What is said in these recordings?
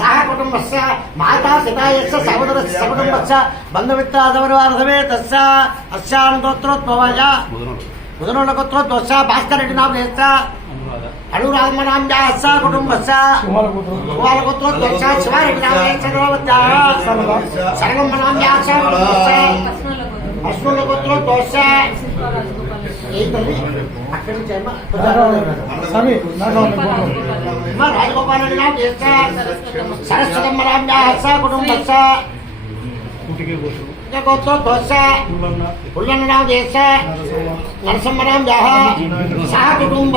సహ కుటుంబస్య మాతా పితాయస్య సహోదరస్య సకుటుంబస్య బంధుమిత్రాదవరివారధమే తస్య అస్యాం గోత్రోద్భవాయ ముదనోళ్ళ గోత్రోద్భవస్య భాస్కర్ రెడ్డి నామేస్య అనురాధమనామ్యాహ స కుటుంబస్య కుమార గోత్రోద్భవస్య శివారెడ్డి నామేస్య సర్వం మనామ్యాహ స కుటుంబస్య అశ్వుల సరస్వతమ్మ రామ్యా హర్ష కుటుంబ పుల్లన్న. రామ్ దేశ నరసింహరామ్ సహ కుటుంబ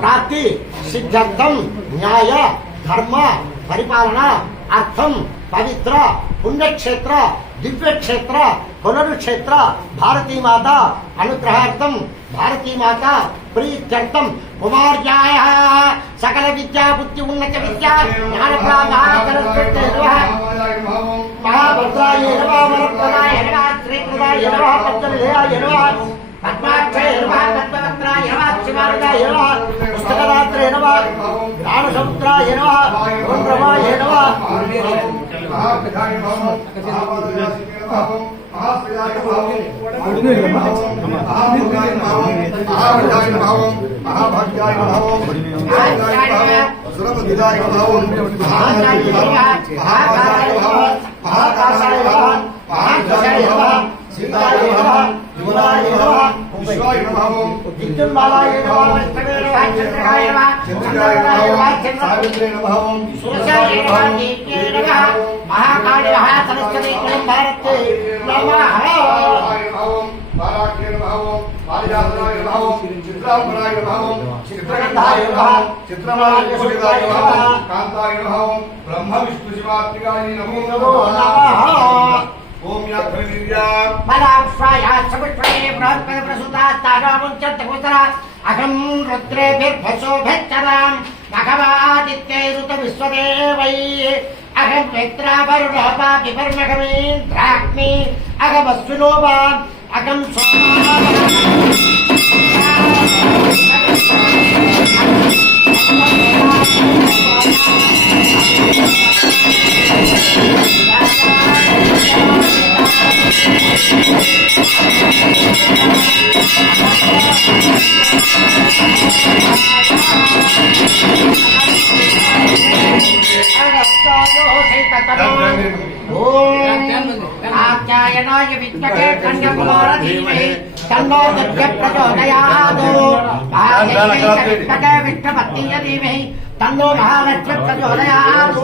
प्राप्ति सिद्धार्थम न्याय, धर्म, परिपालना अर्थम पवित्र पुण्य क्षेत्र दिव्य क्षेत्र पुनरुक्षेत्र भारती माता अनुग्रहार्थम भारती माता प्रीत्यर्थम कुमार सकल विद्या बुद्धि उन्नत विद्या ज्ञान महाभद्राय ஞானசமுத்திராய நமஹ ஓம் பிரமாய நமஹ சுரபதிதாய பாவம் மகாபாதாய பாவம் மகாகாசாய பாவம் மகாகாசாய பாவம் சீதாய பாவம் யுவனாய பாவம் விஸ்வாய பாவம் வித்யுன்மாலாய பாவம் ఓంద్రమాయ నమ మహాకాశాయ నమ మహాకాశాయ నమ సీతాయ నమ నమ నమ నమ నమ నమ నమ బ్రహ్మ విష్ణు శివాత్మికాయ నమో నమో ఓం యాత్మనిర్యా మలాక్షాయ సముష్పే బృహత్పద ప్రసూతా అహం రుద్రేభిర్భసోభిచ్చరాం నఖమాదిత్యైరుత విశ్వదేవై. అహం మిత్రావరుణోపా విపర్మఘమీంద్రాగ్ని అహమశ్వినోపా అహం సోమా కాత్యాయనాయ విద్మహే కన్యకుమార ధీమహి తన్నో దుర్గ ప్రచోదయాత్ విష్ణుపత్నీయ ధీమహి తన్నో మహాలక్ష్మి ప్రచోదయాత్.